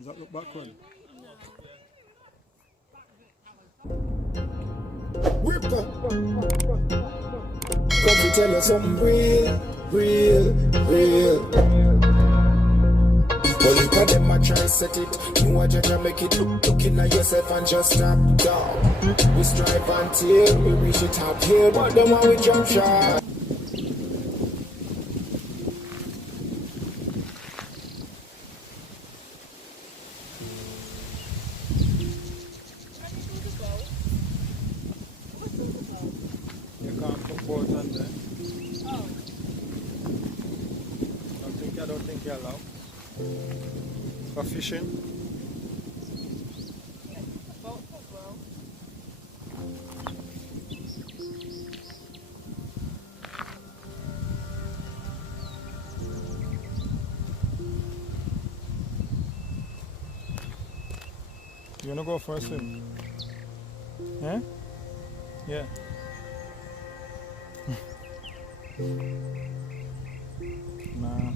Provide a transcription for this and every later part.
Does that look backward? Ripper, come to tell us something real, real, real. Well, look at them, I try set it. You want to make it looking at yourself and just stop down. We strive until we reach the top here, but then when we jump shot. You can't put boats on there. Oh, I don't think you're allowed. For fishing. boat football. You wanna go for a swim? Yeah? Yeah. Nah.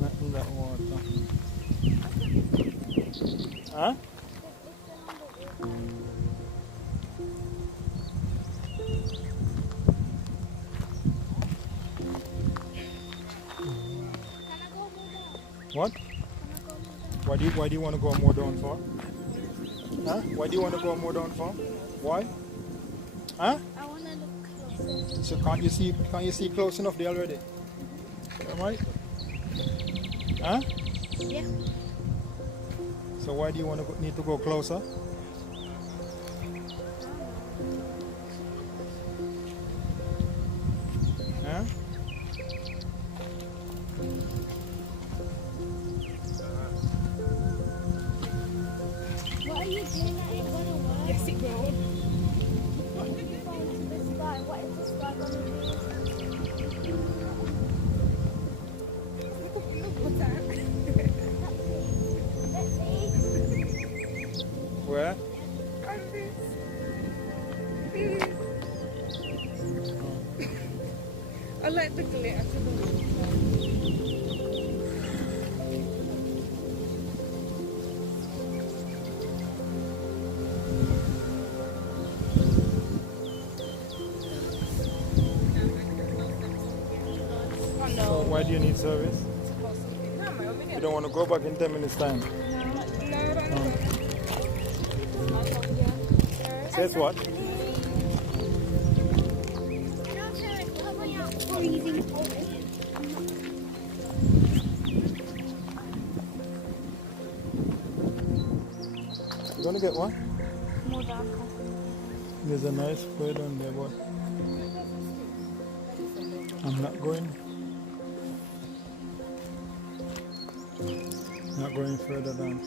Not in that water. Huh? What? Why do you want to go more down for? Huh? Why do you want to go more down for? Why? Huh? I want to look closer. So can't you see close enough there already? Alright? Huh? Yeah. So why do you need to go closer? Huh? What are you doing? That ain't gonna work. Yes, it will. Going to the sky. What is the sky gonna do? What's that? Let's see. Where? I like the glitter to the Oh So no. why do you need service? No, I'm over You here. don't want to go back in 10 minutes time. No. Says what? Freezing. You gonna get one? More darker. There's a nice spread on there, but I'm not going. Not going further down.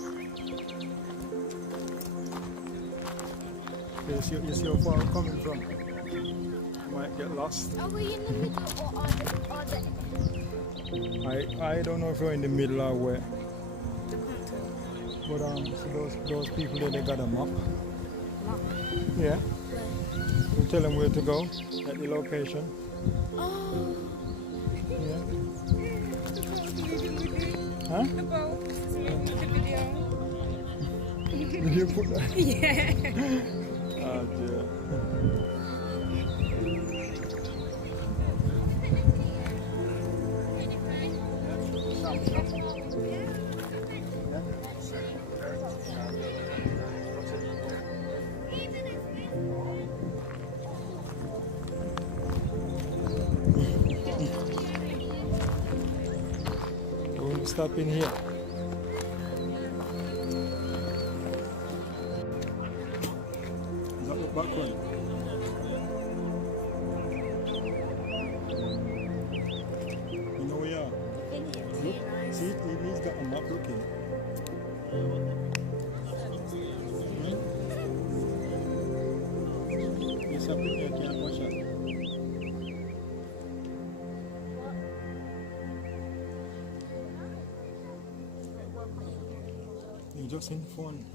You see how far I'm coming from? You might get lost. Are we in the middle or the I don't know if you're in the middle or where. But so those people there, they got a map. Yeah. You tell them where to go at the location. Oh, Yeah. Huh? The boat. The video. Did you put that? Yeah. Oh dear. Going to stop in here. Does that look backward? You know where you are? in here. Look, see, he's got a map looking. Yes, I put there, can't watch that. You're just in the phone.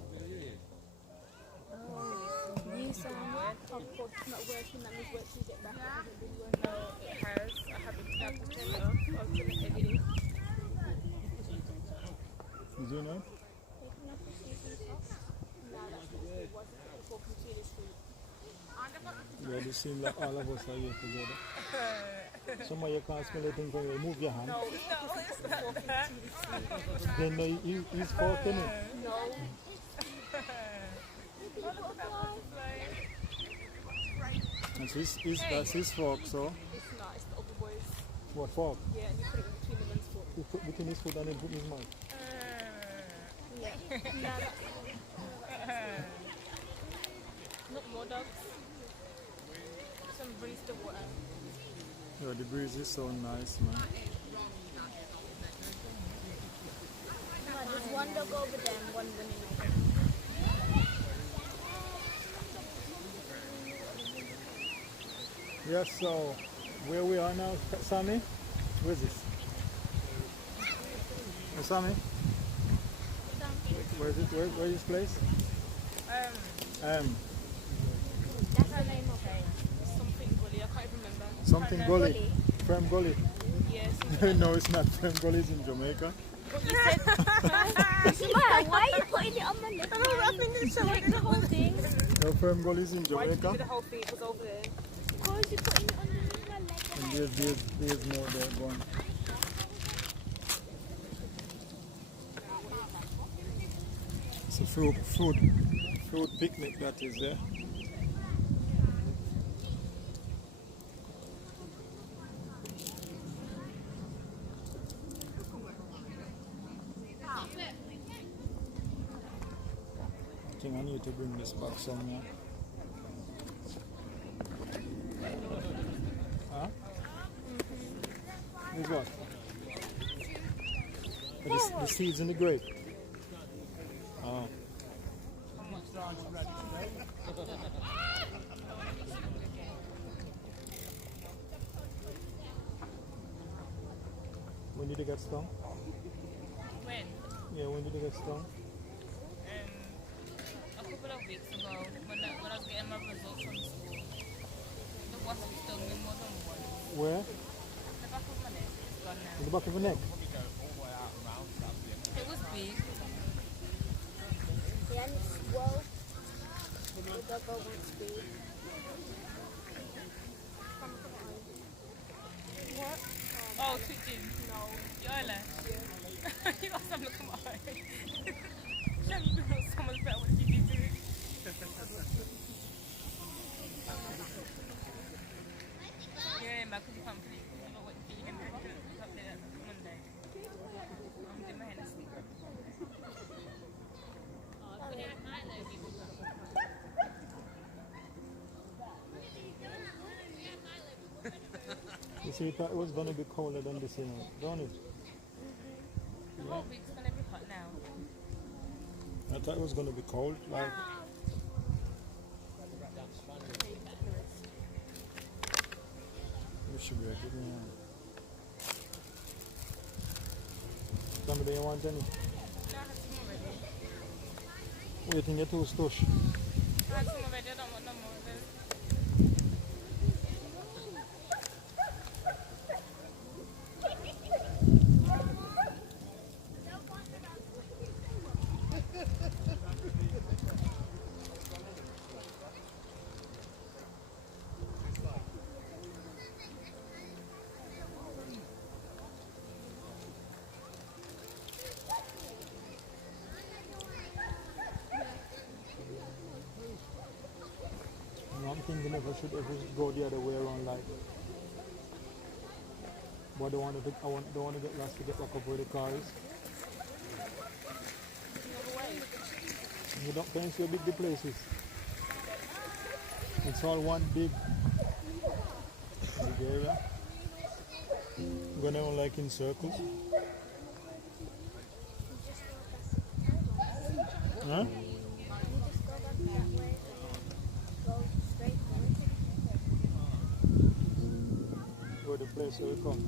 New song. Of course, not working. That means once you get back, it hasn't been working. No, it has. I haven't been able to turn it off. I'll turn it editing. Is it not? Taking off the shoes and socks? No, that's what it was. It's walking to the street. Yeah, it seems like all of us are here together. Some of you can't smell a thing from you. Move your hand. No, it's not. Walking to the street. Then no, he's fucking it. No. That's his fork, so. It's not. It's the other boys. What fork? Yeah, and you put it in between the men's foot. He put between his foot and then put in his mouth. Yeah. No, Not more dogs. Some breeze the water. Yeah, the breeze is so nice, man. there's one dog over there and one running over there. Yes, so where we are now, Sammy? Where is this? Sammy? Where is it? Where is this place? That's the name of it. Something gully. I can't even remember. Something Gully. Frem Gully. Yes. No, it's not. Frem Gully is in Jamaica. Smile, why are you putting it on my lip? I think it's Like the whole thing. No, Frem Gully is in Why did you do Jamaica. the whole thing? It was over there. Because you're putting it underneath my leg. And there's more there going. It's a fruit picnic that is there. I think I need to bring this back somewhere. Huh? Is what? The seeds in the grape. Oh. When did it get stung? When? Yeah, when did it get stung? A couple of weeks ago, when I was getting my results from school, the wasp stung me more than once. Where? The back of my neck is gone now. In the back of the neck. It was big. Yeah, and it's swole. The dog won't speak. What? Oh, twitching. No. Your eyelash? Yeah. You must have looked at my eye. Show me someone's better. What did you do to it? Yeah, man, because you can't put it. I don't know what you can do. It's up there Monday. I'm doing my hair next week. You see, it was going to be colder than this, you know, don't it? The whole week's gonna be hot now. I thought it was going to be cold, like. This should be a good one. Tell me, do you want any? No, I had some already. What do you think you're too stush? I had some already. I don't want no more of those. I'm thinking if I should go the other way around, like. But I don't want to get lost to get back up where the car is. You don't can you see how big the place is? It's all one big area. Going on like in circles. Huh? You just go back that way and go straight home. Where the place will come.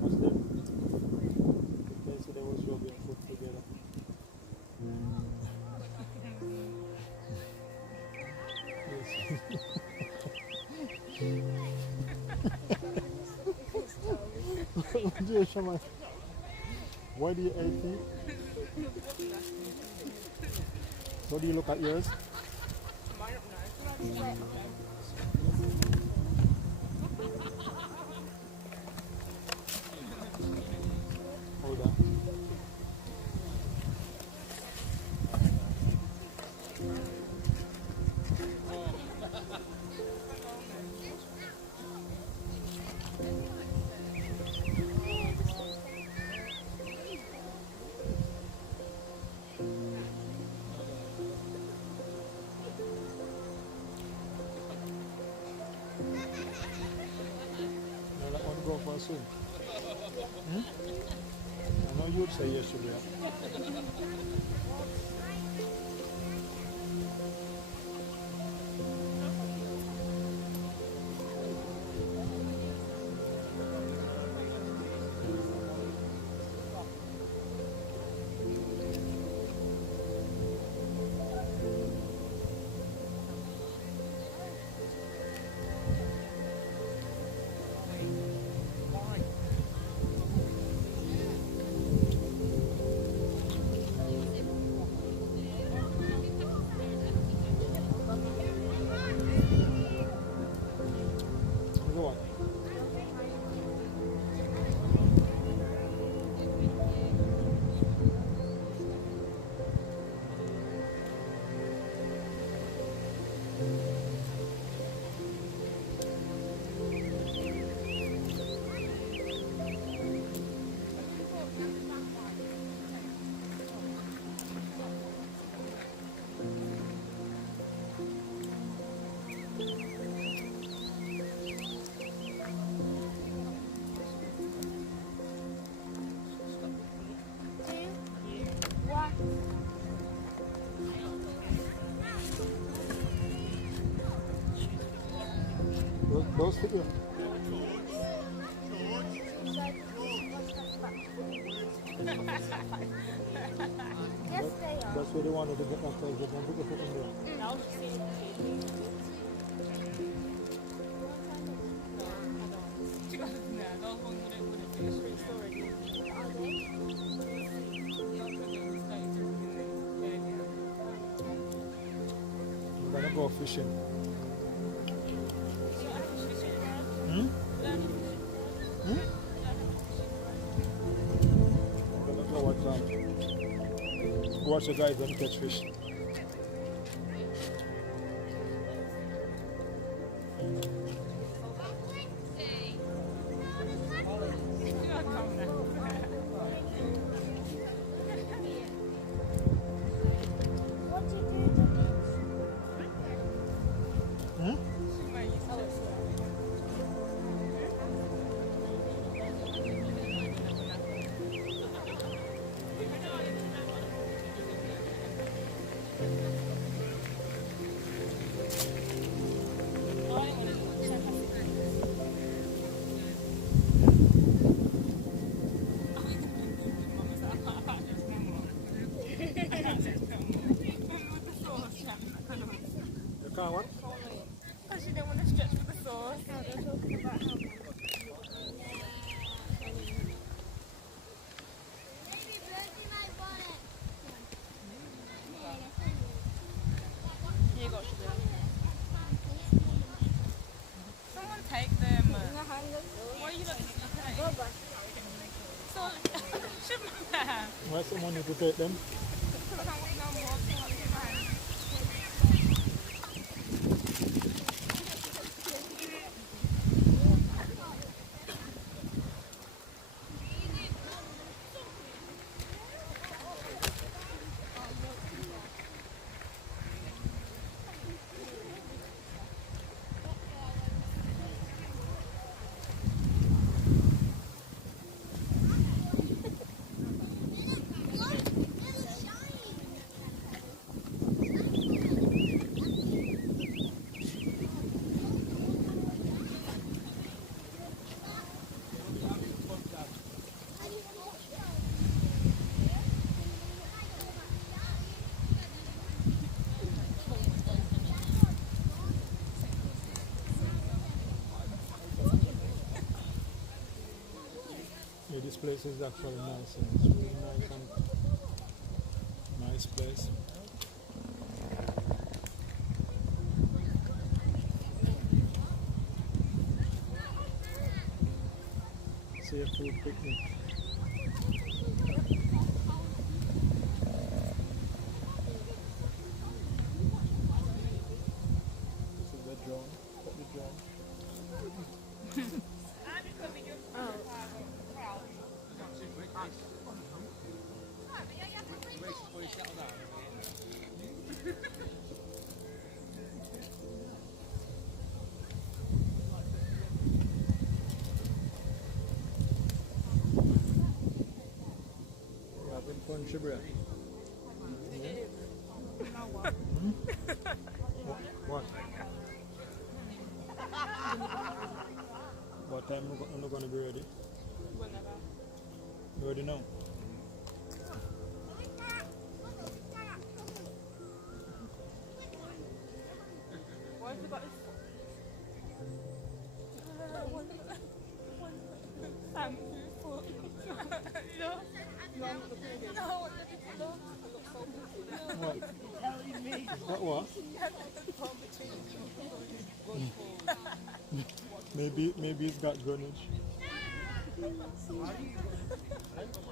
What's that? Why do you hate feet? So do you look at yours? Hold on. Now that one go for a swim. I know you'd say yes, Julia. Go on. Those fit you. Yes, they are. That's where they wanted to get that place. They can put the foot in there. I'm gonna go fishing. Hmm? Hmm? I'm gonna go watch the guys and catch fish. What do you do to Hmm? You can't what? Because she didn't want to stretch for the sauce. they're talking about how Here you go, sugar. Someone take them. Why are you looking at me? So, shouldn't I? Why someone need to take them? I don't want no more. So I'll get mine. This place is actually nice. And it's really nice and nice place. Seafood picnic. This is the drone. Put the drone. You're having fun, Shibra? What? What time are you going to be ready? Whenever. You already know. Why have you got this? Sam, for yeah. No, I'm not looking at it. No, What? What? Maybe it's got gunnage.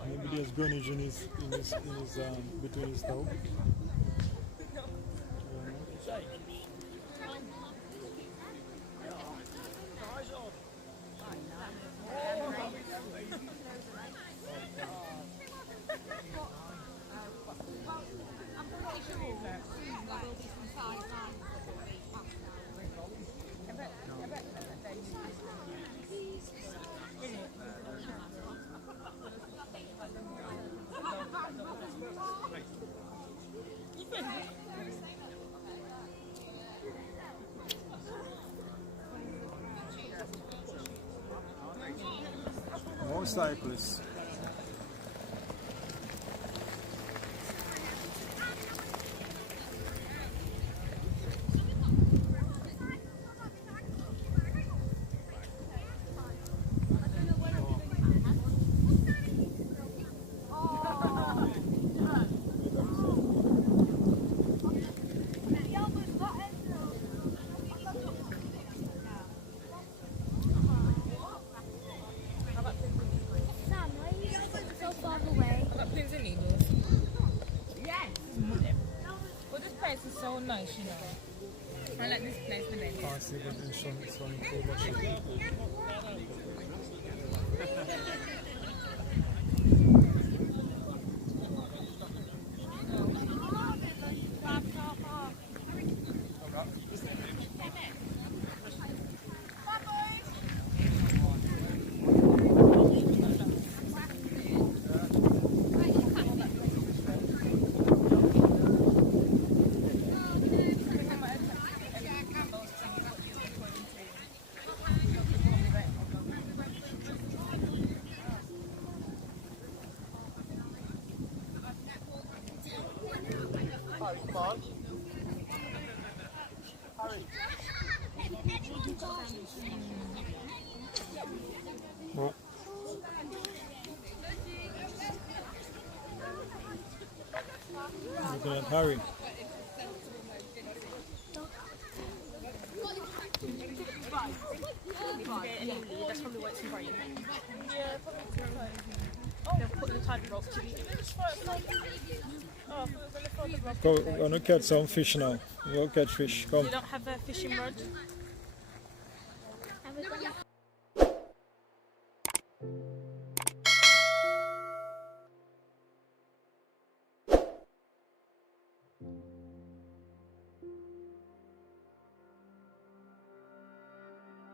Maybe there's gunnage in his between his toe. More cyclists. Sam, why are you sitting so far away? I've got pins and needles. Yes. Well, this place is so nice, you know. I like this place the best. Can't see but in sun too much. What? Looking at Harry. That's probably what's in brain. Yeah, probably. Oh, they'll put the tide rope to me. Go, we're gonna catch some fish now. We'll catch fish. Come. You don't have a fishing rod?